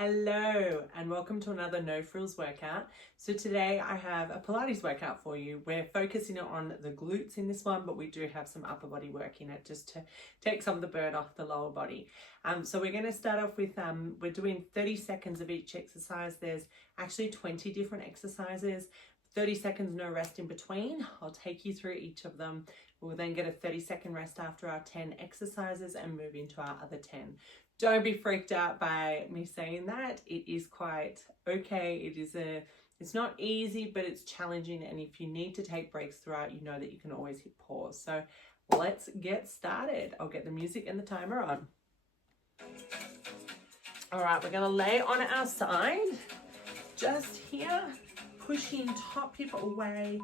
Hello and welcome to another No Frills workout. So today I have a Pilates workout for you. We're focusing on the glutes in this one, but we do have some upper body work in it just to take some of the burden off the lower body. So we're going to start off with, we're doing 30 seconds of each exercise. There's actually 20 different exercises, 30 seconds, no rest in between. I'll take you through each of them. We'll then get a 30-second rest after our 10 exercises and move into our other 10. Don't be freaked out by me saying that. It is quite okay. It's not easy, but it's challenging. And if you need to take breaks throughout, you know that you can always hit pause. So let's get started. I'll get the music and the timer on. All right, we're gonna lay on our side, just here, pushing top hip away.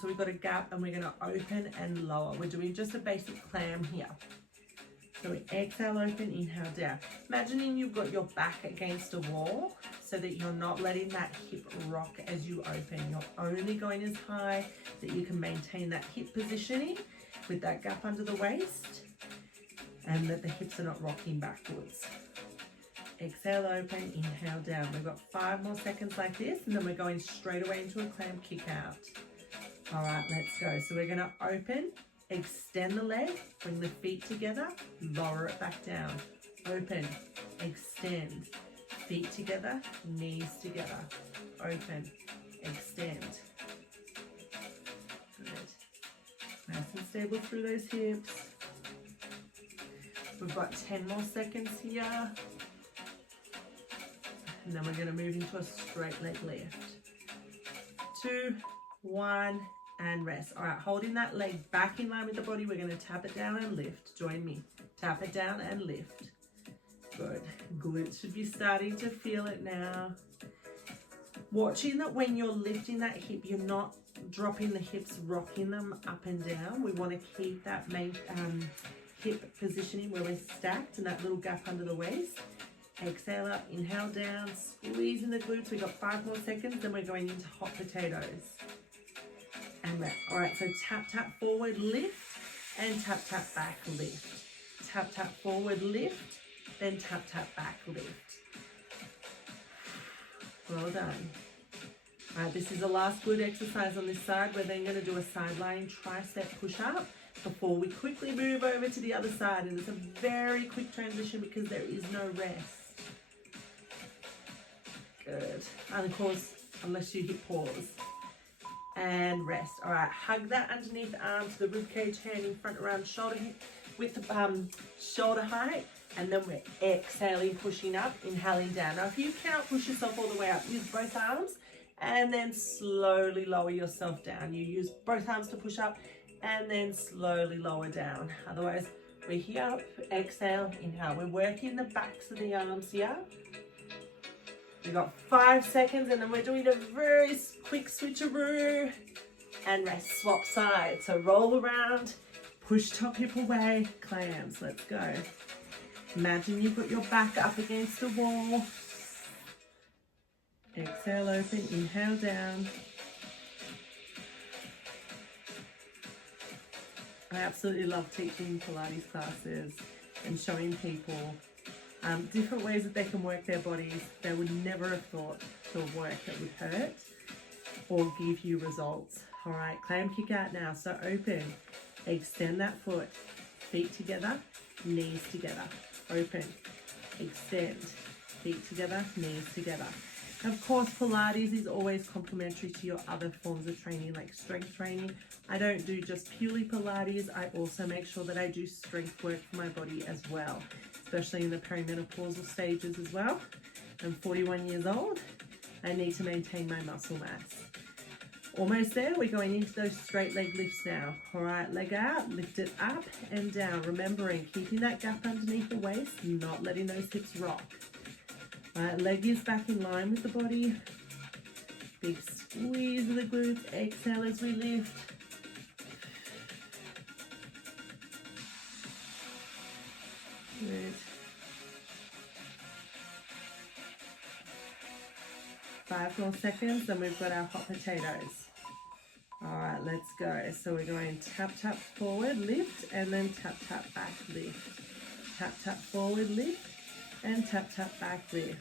So we've got a gap and we're gonna open and lower. We're doing just a basic clam here. So we exhale, open, inhale, down. Imagining you've got your back against a wall so that you're not letting that hip rock as you open. You're only going as high that you can maintain that hip positioning with that gap under the waist and that the hips are not rocking backwards. Exhale, open, inhale, down. We've got 5 more seconds like this and then we're going straight away into a clam kick out. All right, let's go. So we're gonna open, extend the leg, bring the feet together, lower it back down. Open, extend, feet together, knees together. Open, extend. Good. Nice and stable through those hips. We've got 10 more seconds here. And then we're going to move into a straight leg lift. 2, 1, and rest. All right, holding that leg back in line with the body, we're going to tap it down and lift. Join me. Tap it down and lift. Good. Glutes should be starting to feel it now. Watching that when you're lifting that hip, you're not dropping the hips, rocking them up and down. We want to keep that main hip positioning where we're stacked and that little gap under the waist. Exhale up, inhale down, squeezing the glutes. We've got 5 more seconds, then we're going into hot potatoes. And rest. All right, so tap, tap, forward, lift, and tap, tap, back, lift. Tap, tap, forward, lift, then tap, tap, back, lift. Well done. All right, this is the last good exercise on this side. We're then going to do a side lying tricep push-up before we quickly move over to the other side. And it's a very quick transition because there is no rest. Good. And of course, unless you hit pause. And rest. All right, hug that underneath arm to the rib cage, hand in front around shoulder width, shoulder height, and then we're exhaling, pushing up, inhaling down. Now, if you can't push yourself all the way up, use both arms, and then slowly lower yourself down. You use both arms to push up, and then slowly lower down. Otherwise, we're here up, exhale, inhale. We're working the backs of the arms here. We've got 5 seconds and then we're doing a very quick switcheroo and rest, swap sides. So roll around, push top hip away, clams, let's go. Imagine you've got your back up against the wall. Exhale, open, inhale down. I absolutely love teaching Pilates classes and showing people different ways that they can work their bodies. They would never have thought to work that would hurt or give you results. All right, clam kick out now. So open, extend that foot, feet together, knees together. Open, extend, feet together, knees together. Of course, Pilates is always complementary to your other forms of training like strength training. I don't do just purely Pilates. I also make sure that I do strength work for my body as well, especially in the perimenopausal stages as well. I'm 41 years old. I need to maintain my muscle mass. Almost there. We're going into those straight leg lifts now. All right, leg out, lift it up and down. Remembering, keeping that gap underneath the waist, not letting those hips rock. All right, leg is back in line with the body. Big squeeze of the glutes. Exhale as we lift. Good. 5 more seconds, then we've got our hot potatoes. All right, let's go. So we're going tap, tap, forward, lift, and then tap, tap, back, lift. Tap, tap, forward, lift, and tap, tap, back, lift.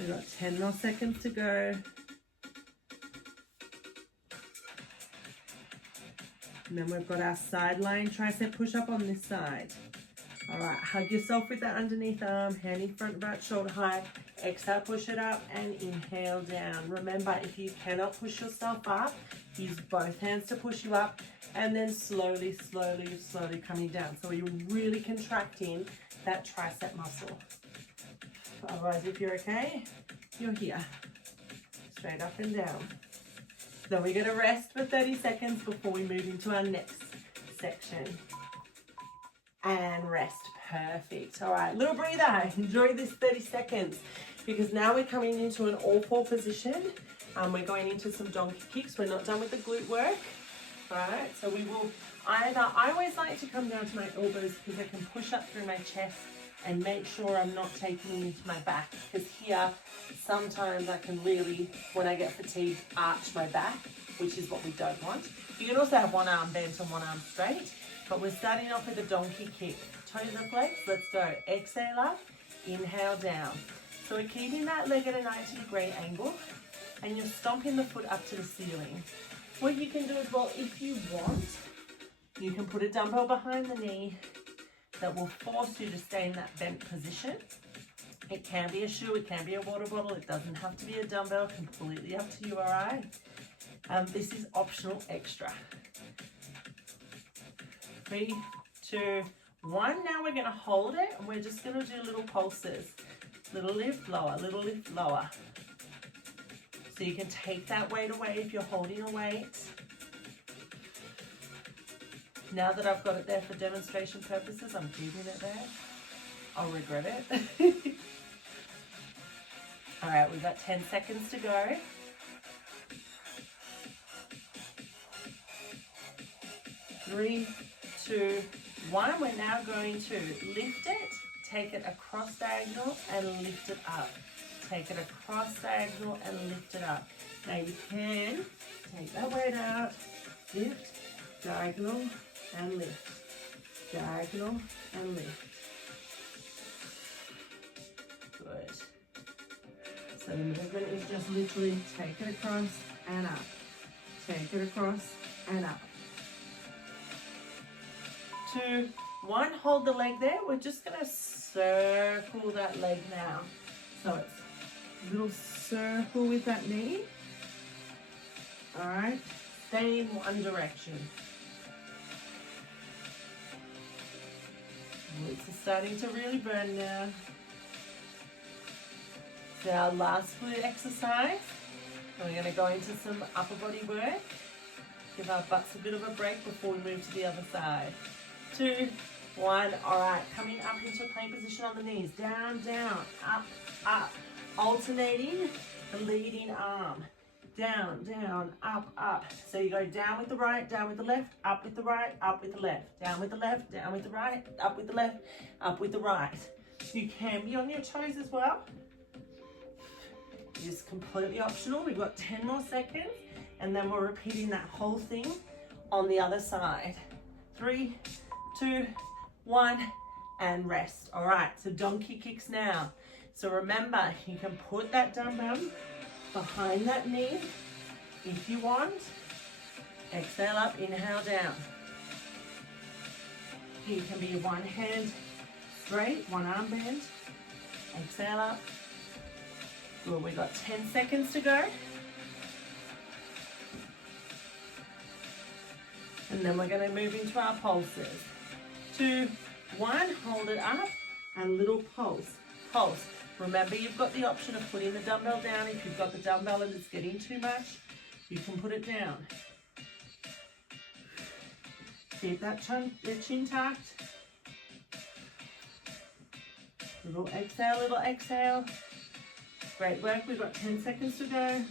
We've got 10 more seconds to go. And then we've got our side lying tricep push-up on this side. All right, hug yourself with that underneath arm, hand in front about shoulder height. Exhale, push it up and inhale down. Remember, if you cannot push yourself up, use both hands to push you up and then slowly, slowly, slowly coming down. So you're really contracting that tricep muscle. Otherwise, if you're okay, you're here. Straight up and down. Then we're gonna rest for 30 seconds before we move into our next section. And rest. Perfect. All right, little breather. Enjoy this 30 seconds because now we're coming into an all-four position. We're going into some donkey kicks. We're not done with the glute work. All right, so we will either, I always like to come down to my elbows because I can push up through my chest and make sure I'm not taking them into my back, because here sometimes I can really, when I get fatigued, arch my back, which is what we don't want. You can also have one arm bent and one arm straight, but we're starting off with a donkey kick. Toes are flexed, let's go. Exhale up, inhale down. So we're keeping that leg at a 90-degree angle and you're stomping the foot up to the ceiling. What you can do as well, if you want, you can put a dumbbell behind the knee that will force you to stay in that bent position. It can be a shoe, it can be a water bottle, it doesn't have to be a dumbbell, completely up to you, all right? This is optional extra. 3, 2, 1. Now we're gonna hold it and we're just gonna do little pulses. Little lift, lower, little lift, lower. So you can take that weight away if you're holding a weight. Now that I've got it there for demonstration purposes, I'm keeping it there. I'll regret it. All right, we've got 10 seconds to go. 3, 2, 1. We're now going to lift it, take it across diagonal and lift it up. Take it across diagonal and lift it up. Now you can take that weight out, lift, diagonal and lift, diagonal and lift. Good. So the movement is just literally take it across and up, take it across and up. 2, 1, hold the leg there. We're just gonna circle that leg now. So it's a little circle with that knee. All right, stay in one direction. Glutes are starting to really burn now. So our last glute exercise. We're gonna go into some upper body work. Give our butts a bit of a break before we move to the other side. 2, 1. All right, coming up into a plank position on the knees. Down, down, up, up. Alternating the leading arm. Down, down, up, up. So you go down with the right, down with the left, up with the right, up with the left. Down with the left, down with the right, up with the left, up with the right. You can be on your toes as well. It's completely optional. We've got 10 more seconds and then we're repeating that whole thing on the other side. 3, 2, 1, and rest. All right, so donkey kicks now. So remember, you can put that dumbbell behind that knee if you want. Exhale up, inhale down. You can be one hand straight, one arm bent. Exhale up. Good, we've got 10 seconds to go. And then we're going to move into our pulses. 2, 1, hold it up, and little pulse. Pulse. Remember, you've got the option of putting the dumbbell down. If you've got the dumbbell and it's getting too much, you can put it down. Keep that chin tucked. Little exhale, little exhale. Great work. We've got 10 seconds to go.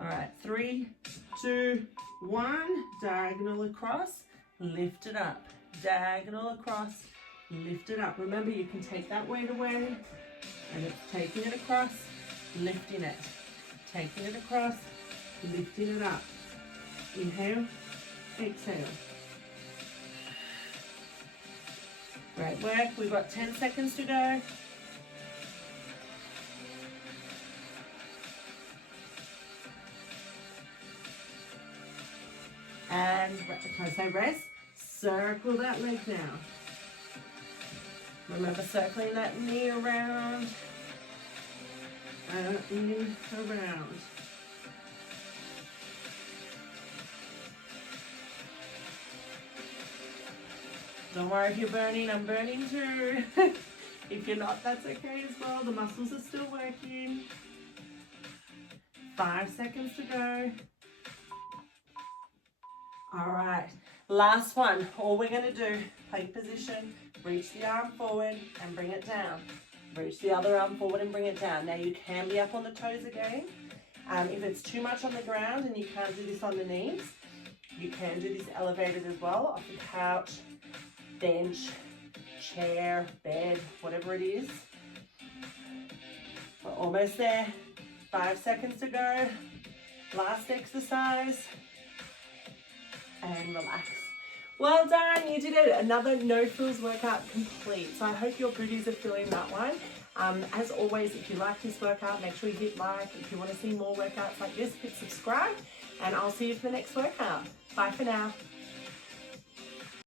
All right, 3, 2, 1. Diagonal across, lift it up. Diagonal across, lift it up. Remember, you can take that weight away and it's taking it across, lifting it. Taking it across, lifting it up. Inhale, exhale. Great work. We've got 10 seconds to go. And can I say rest? Circle that leg now. Remember circling that knee around and in around. Don't worry if you're burning, I'm burning too. If you're not, that's okay as well. The muscles are still working. 5 seconds to go. All right, last one. All we're gonna do, plank position, reach the arm forward and bring it down. Reach the other arm forward and bring it down. Now you can be up on the toes again. If it's too much on the ground and you can't do this on the knees, you can do this elevated as well, off the couch, bench, chair, bed, whatever it is. We're almost there. 5 seconds to go. Last exercise. And relax. Well done, you did it. Another no frills workout complete. So I hope your booties are feeling that one. As always, if you like this workout, make sure you hit like. If you want to see more workouts like this, hit subscribe. And I'll see you for the next workout. Bye for now.